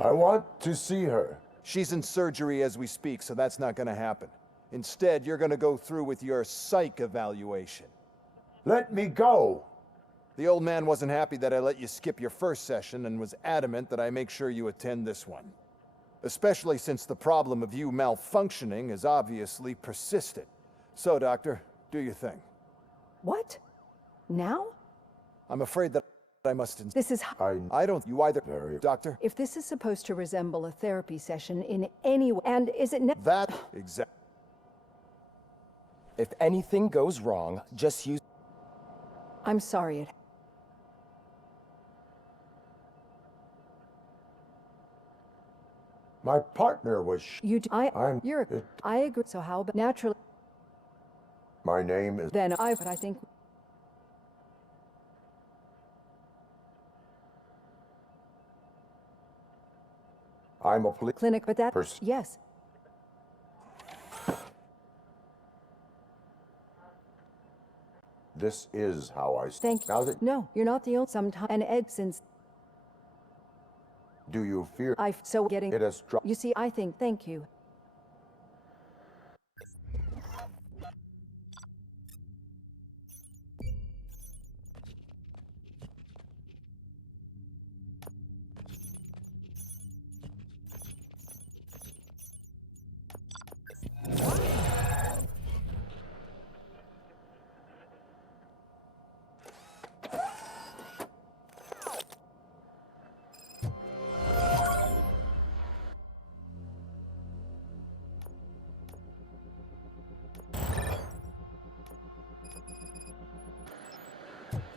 I want to see her. She's in surgery as we speak, so that's not gonna happen. Instead, you're gonna go through with your psych evaluation. Let me go! The old man wasn't happy that I let you skip your first session and was adamant that I make sure you attend this one. Especially since the problem of you malfunctioning is obviously persistent. So, Doctor, do your thing. What? Now? I'm afraid that I must... This is... I don't... You either... Doctor? If this is supposed to resemble a therapy session in any way... And is it... That... Exactly. If anything goes wrong, just use... I'm sorry. My partner was I agree. So how about... Naturally... My name is... Then I think... I'm a clinic, but that... Yes. This is how I... Thank you. No, you're not the only... Sometimes... And Ed, since... Do you fear... So getting... It has dropped... You see, I think... Thank you.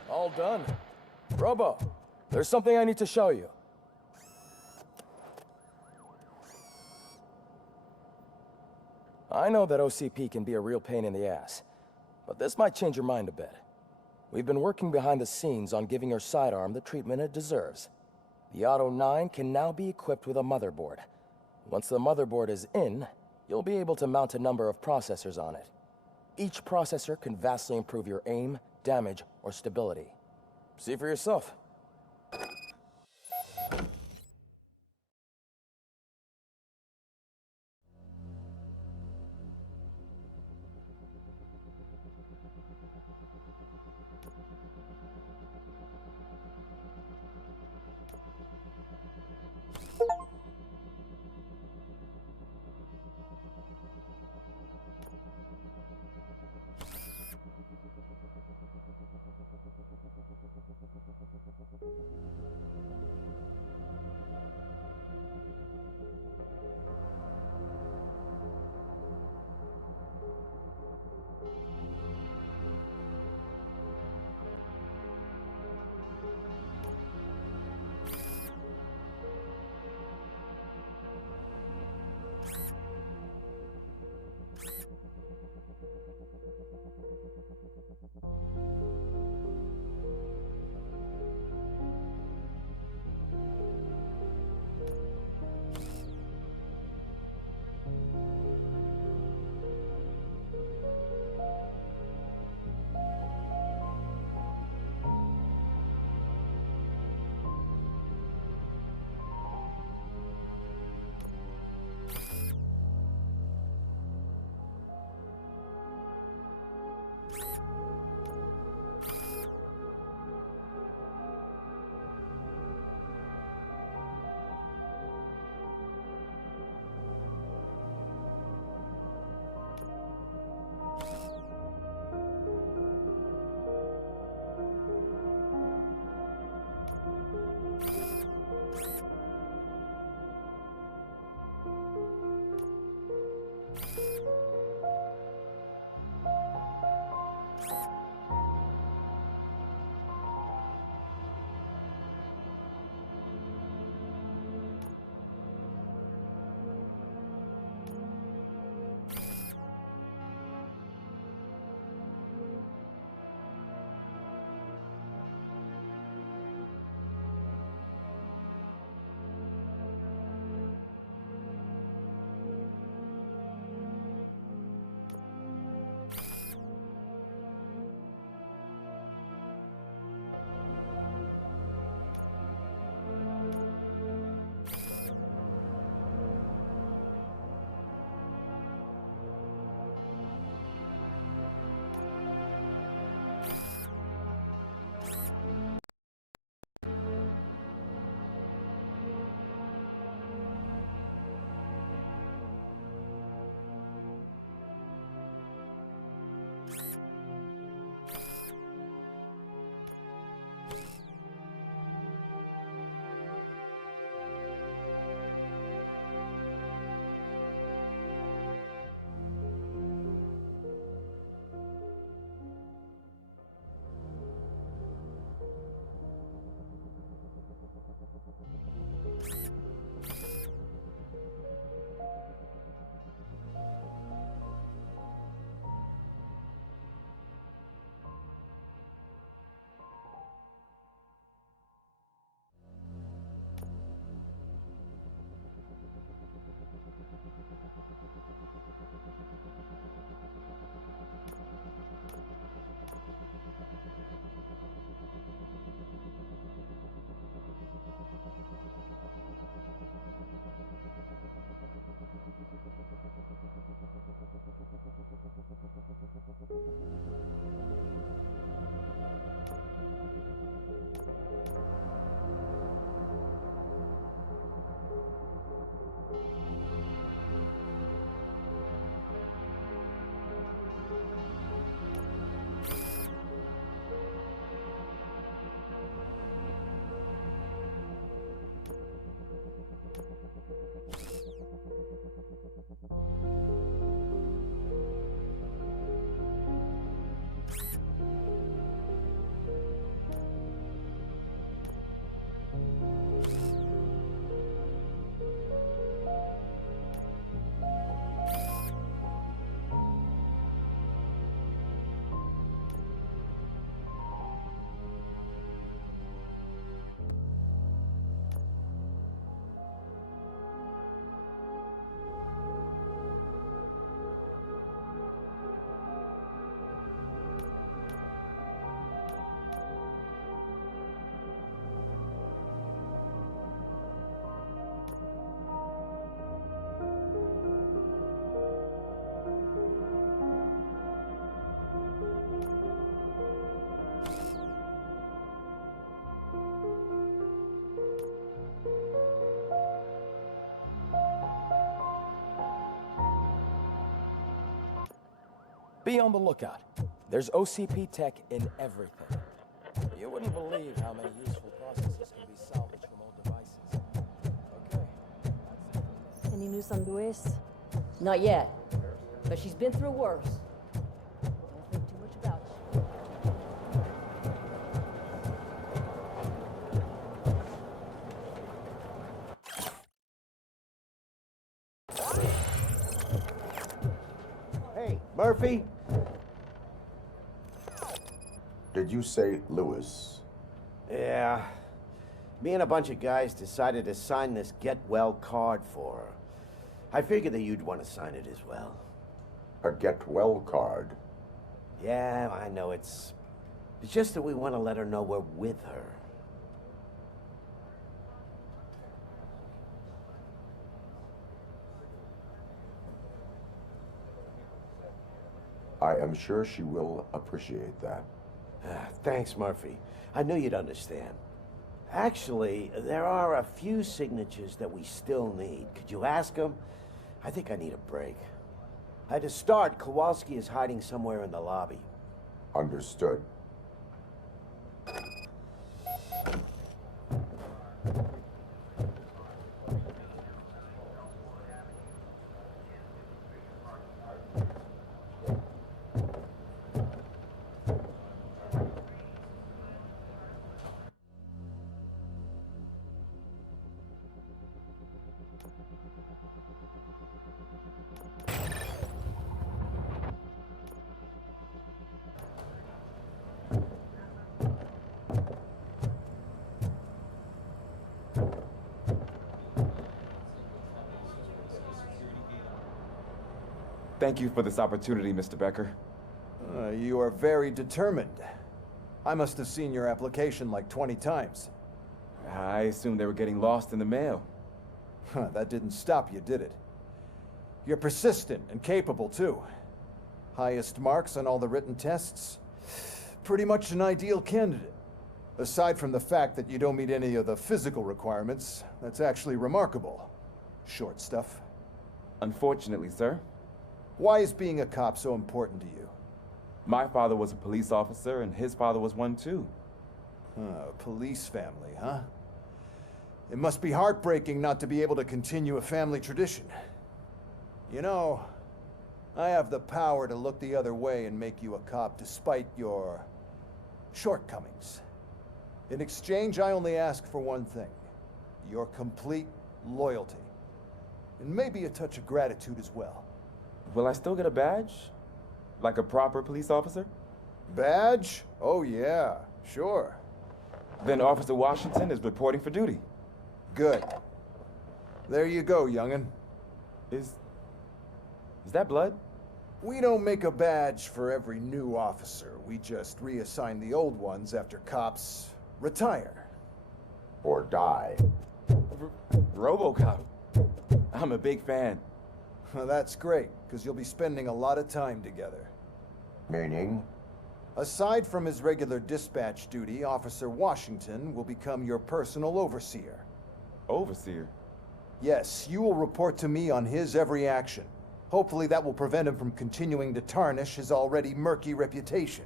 All done. Robo, there's something I need to show you. I know that OCP can be a real pain in the ass, but this might change your mind a bit. We've been working behind the scenes on giving your sidearm the treatment it deserves. The Auto 9 can now be equipped with a motherboard. Once the motherboard is in, you'll be able to mount a number of processors on it. Each processor can vastly improve your aim, damage, or stability. See for yourself. Be on the lookout. There's OCP tech in everything. You wouldn't believe how many useful processes can be salvaged from old devices. Okay. Any news on Luis? Not yet, but she's been through worse. Don't think too much about it. Hey, Murphy? Did you say Lewis? Yeah. Me and a bunch of guys decided to sign this get well card for her. I figured that you'd want to sign it as well. A get well card? Yeah, I know it's just that we want to let her know we're with her. I am sure she will appreciate that. Thanks, Murphy. I knew you'd understand. Actually, there are a few signatures that we still need. Could you ask them? I think I need a break. To start, Kowalski is hiding somewhere in the lobby. Understood. Thank you for this opportunity, Mr. Becker. You are very determined. I must have seen your application like 20 times. I assumed they were getting lost in the mail. That didn't stop you, did it? You're persistent and capable, too. Highest marks on all the written tests. Pretty much an ideal candidate. Aside from the fact that you don't meet any of the physical requirements, that's actually remarkable. Short stuff. Unfortunately, sir. Why is being a cop so important to you? My father was a police officer, and his father was one too. A police family, huh? It must be heartbreaking not to be able to continue a family tradition. You know, I have the power to look the other way and make you a cop despite your shortcomings. In exchange, I only ask for one thing. Your complete loyalty. And maybe a touch of gratitude as well. Will I still get a badge? Like a proper police officer? Badge? Oh yeah, sure. Then Officer Washington is reporting for duty. Good. There you go, young'un. Is that blood? We don't make a badge for every new officer. We just reassign the old ones after cops retire. Or die. RoboCop. I'm a big fan. Well, that's great, because you'll be spending a lot of time together. Meaning? Aside from his regular dispatch duty, Officer Washington will become your personal overseer. Overseer? Yes, you will report to me on his every action. Hopefully that will prevent him from continuing to tarnish his already murky reputation.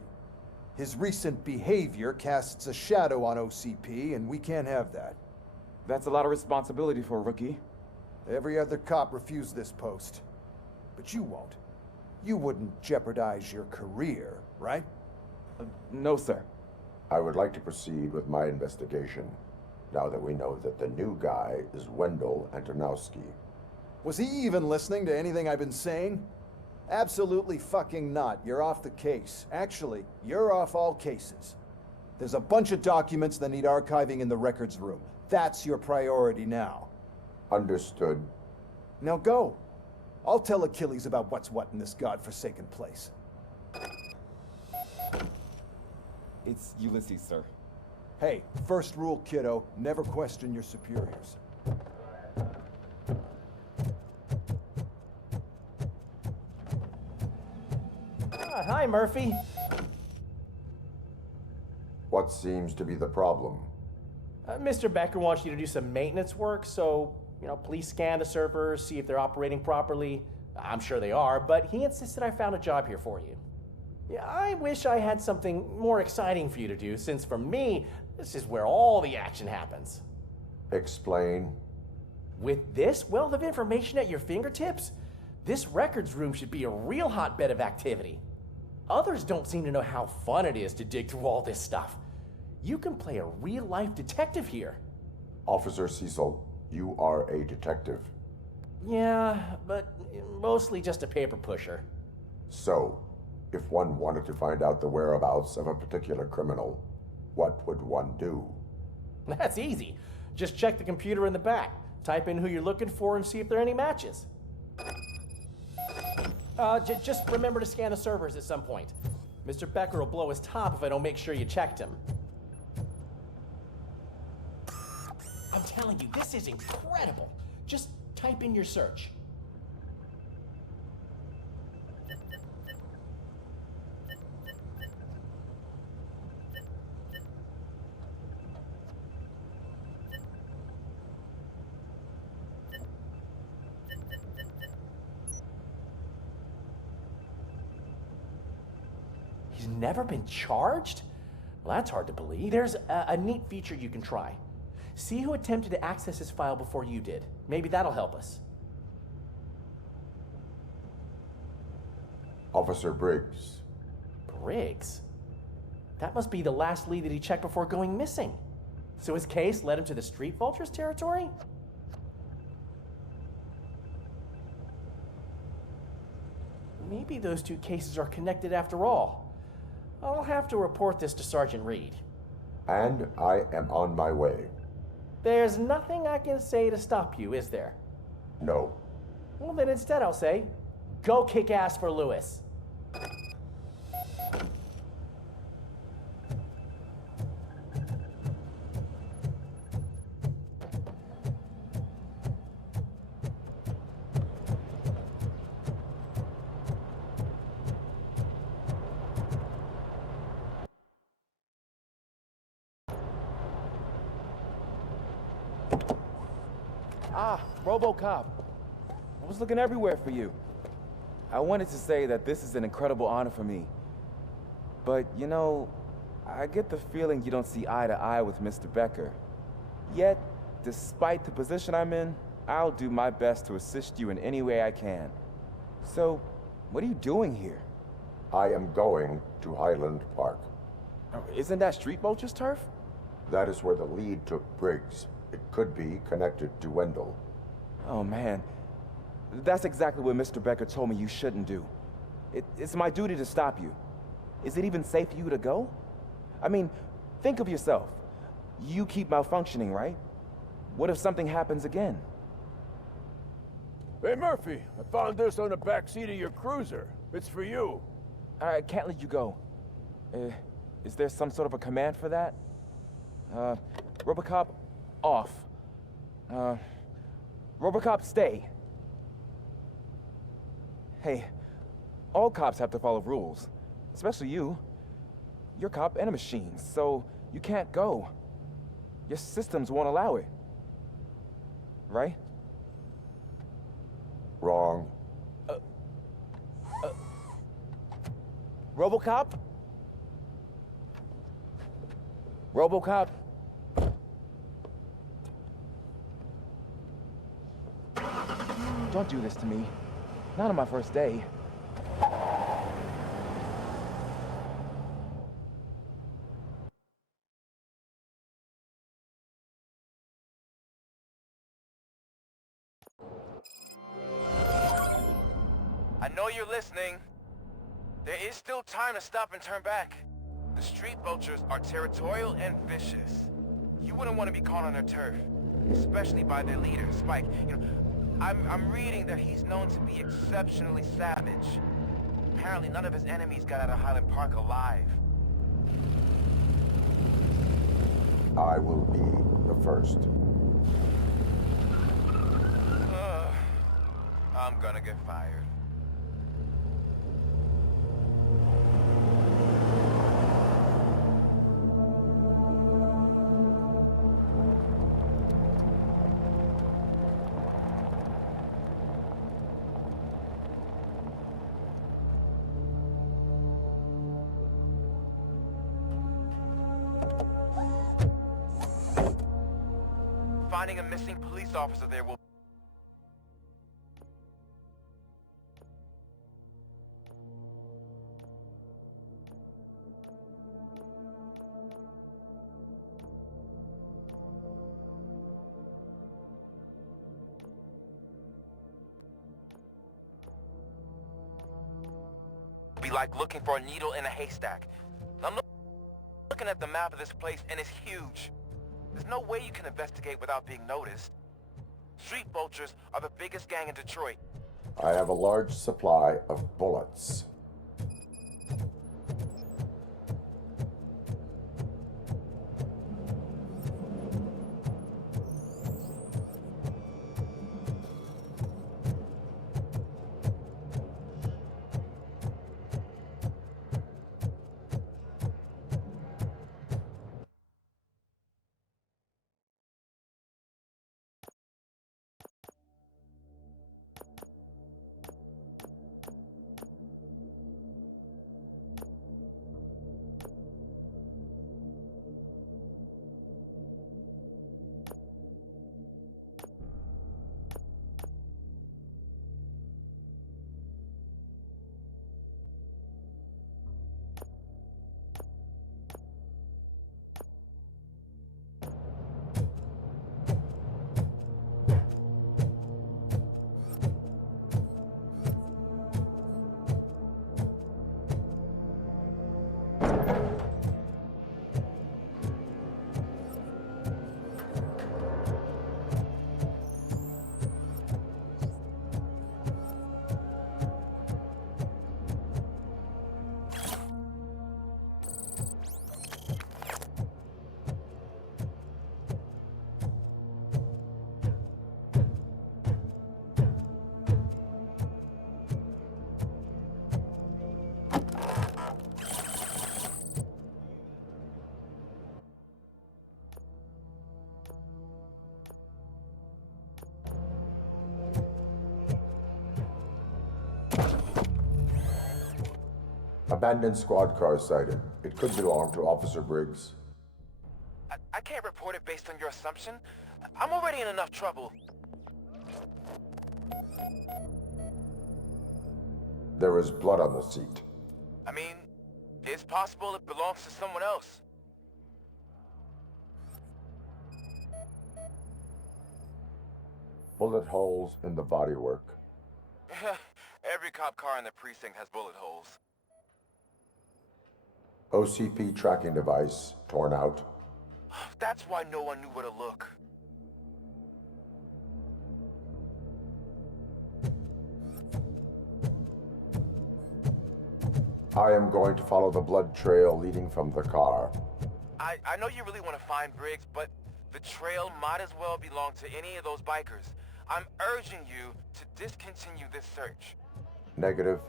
His recent behavior casts a shadow on OCP, and we can't have that. That's a lot of responsibility for a rookie. Every other cop refused this post. But you won't. You wouldn't jeopardize your career, right? No, sir. I would like to proceed with my investigation, now that we know that the new guy is Wendell Antonowski. Was he even listening to anything I've been saying? Absolutely fucking not. You're off the case. Actually, you're off all cases. There's a bunch of documents that need archiving in the records room. That's your priority now. Understood. Now go. I'll tell Achilles about what's what in this godforsaken place. It's Ulysses, sir. Hey, first rule, kiddo, never question your superiors. Hi, Murphy. What seems to be the problem? Mr. Becker wants you to do some maintenance work, so, please scan the servers, see if they're operating properly. I'm sure they are, but he insisted I found a job here for you. Yeah, I wish I had something more exciting for you to do, since for me, this is where all the action happens. Explain. With this wealth of information at your fingertips, this records room should be a real hotbed of activity. Others don't seem to know how fun it is to dig through all this stuff. You can play a real-life detective here. Officer Cecil, you are a detective. Yeah, but mostly just a paper pusher. So, if one wanted to find out the whereabouts of a particular criminal, what would one do? That's easy. Just check the computer in the back, type in who you're looking for, and see if there are any matches. Just remember to scan the servers at some point. Mr. Becker will blow his top if I don't make sure you checked him. I'm telling you, this is incredible. Just type in your search. He's never been charged? Well, that's hard to believe. There's a neat feature you can try. See who attempted to access his file before you did. Maybe that'll help us. Officer Briggs. Briggs? That must be the last lead that he checked before going missing. So his case led him to the Street Vultures territory? Maybe those two cases are connected after all. I'll have to report this to Sergeant Reed. And I am on my way. There's nothing I can say to stop you, is there? No. Well, then instead I'll say, go kick ass for Lewis. Ah, RoboCop. I was looking everywhere for you. I wanted to say that this is an incredible honor for me. But, you know, I get the feeling you don't see eye to eye with Mr. Becker. Yet, despite the position I'm in, I'll do my best to assist you in any way I can. So, what are you doing here? I am going to Highland Park. Isn't that Street Vulture's turf? That is where the lead took Briggs. It could be connected to Wendell. Oh, man. That's exactly what Mr. Becker told me you shouldn't do. It's my duty to stop you. Is it even safe for you to go? I mean, think of yourself. You keep malfunctioning, right? What if something happens again? Hey, Murphy, I found this on the back seat of your cruiser. It's for you. I can't let you go. Is there some sort of a command for that? RoboCop, off. RoboCop, stay. Hey, all cops have to follow rules. Especially you. You're a cop and a machine, so you can't go. Your systems won't allow it. Right? Wrong. RoboCop? RoboCop? Don't do this to me. Not on my first day. I know you're listening. There is still time to stop and turn back. The Street Vultures are territorial and vicious. You wouldn't want to be caught on their turf, especially by their leader, Spike. You know, I'm reading that he's known to be exceptionally savage. Apparently none of his enemies got out of Highland Park alive. I will be the first. I'm gonna get fired. finding a missing police officer there will... be like looking for a needle in a haystack. I'm looking at the map of this place and it's huge. There's no way you can investigate without being noticed. Street vultures are the biggest gang in Detroit. I have a large supply of bullets. Abandoned squad car sighted. It could belong to Officer Briggs. I can't report it based on your assumption. I'm already in enough trouble. There is blood on the seat. I mean, it's possible it belongs to someone else. Bullet holes in the bodywork. Every cop car in the precinct has bullet holes. OCP tracking device torn out. That's why no one knew where to look. I am going to follow the blood trail leading from the car. I know you really want to find Briggs, but the trail might as well belong to any of those bikers. I'm urging you to discontinue this search. Negative.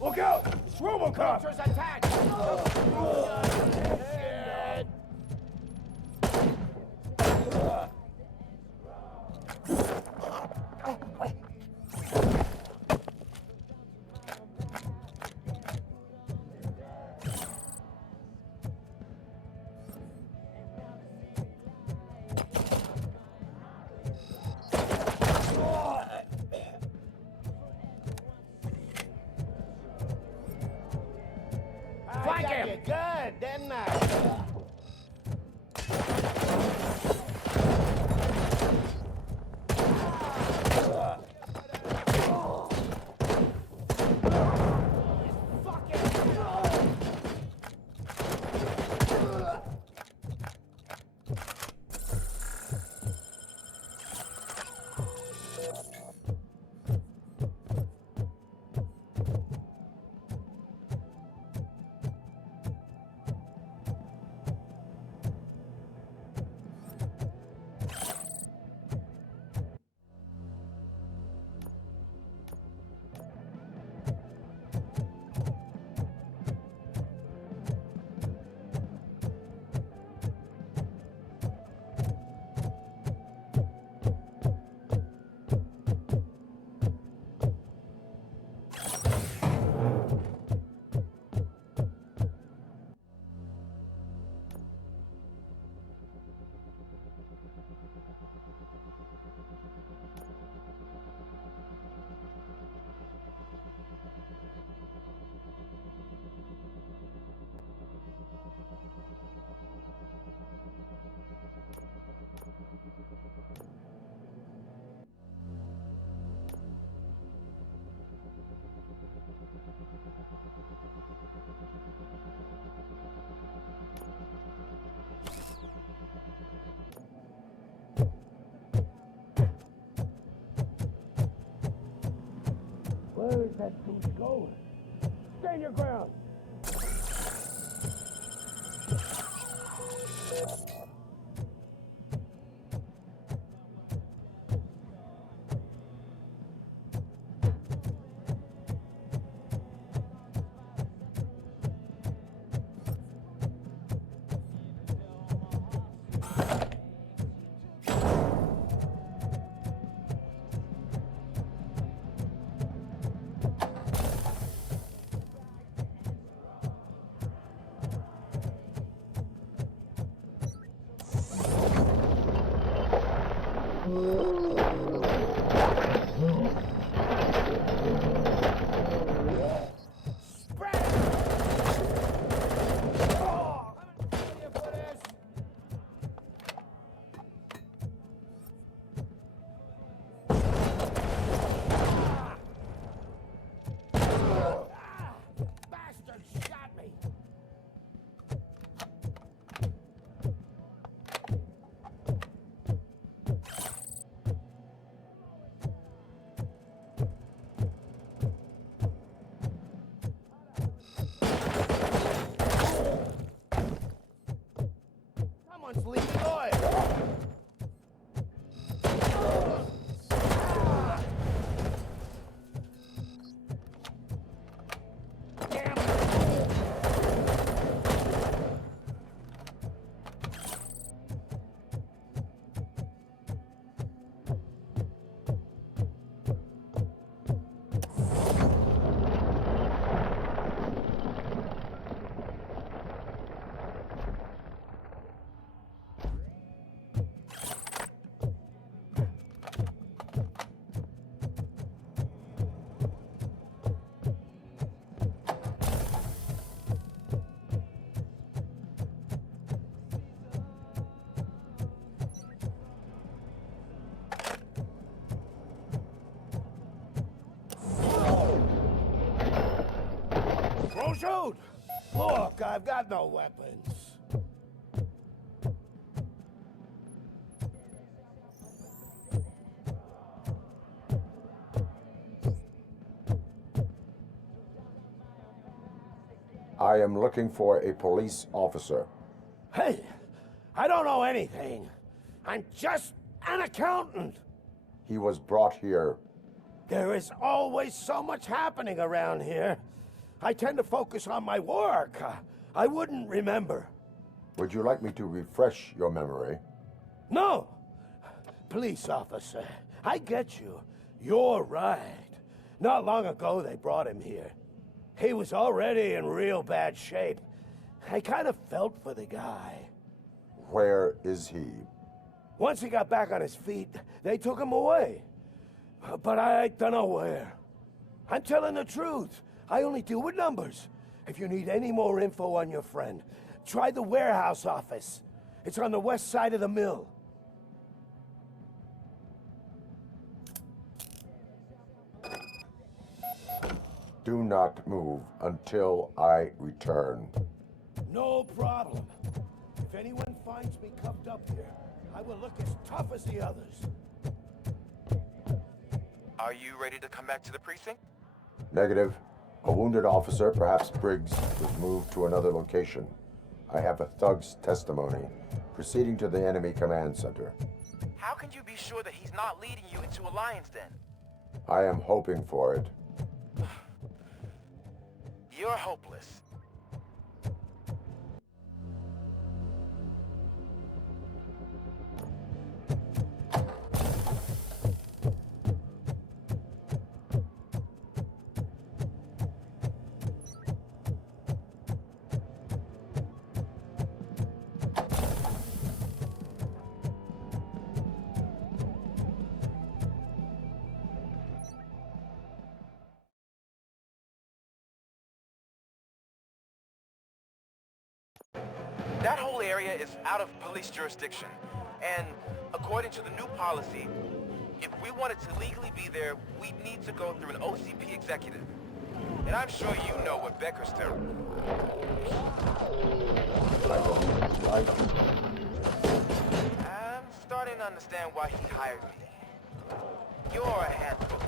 Look out! It's RoboCop! Vultures attack! Flank him! Good, didn't I? Where is that goose going? Stand your ground! Someone's leaking oil! Don't shoot! Look, I've got no weapons. I am looking for a police officer. Hey, I don't know anything. I'm just an accountant. He was brought here. There is always so much happening around here. I tend to focus on my work. I wouldn't remember. Would you like me to refresh your memory? No! Police officer, I get you. You're right. Not long ago they brought him here. He was already in real bad shape. I kind of felt for the guy. Where is he? Once he got back on his feet, they took him away. But I don't know where. I'm telling the truth. I only deal with numbers. If you need any more info on your friend, try the warehouse office. It's on the west side of the mill. Do not move until I return. No problem. If anyone finds me cuffed up here, I will look as tough as the others. Are you ready to come back to the precinct? Negative. A wounded officer, perhaps Briggs, was moved to another location. I have a thug's testimony. Proceeding to the enemy command center. How can you be sure that he's not leading you into a lion's den? I am hoping for it. You're hopeless. That whole area is out of police jurisdiction, and according to the new policy, if we wanted to legally be there, we'd need to go through an OCP executive. And I'm sure you know what Becker's doing. I'm starting to understand why he hired me. You're a handful.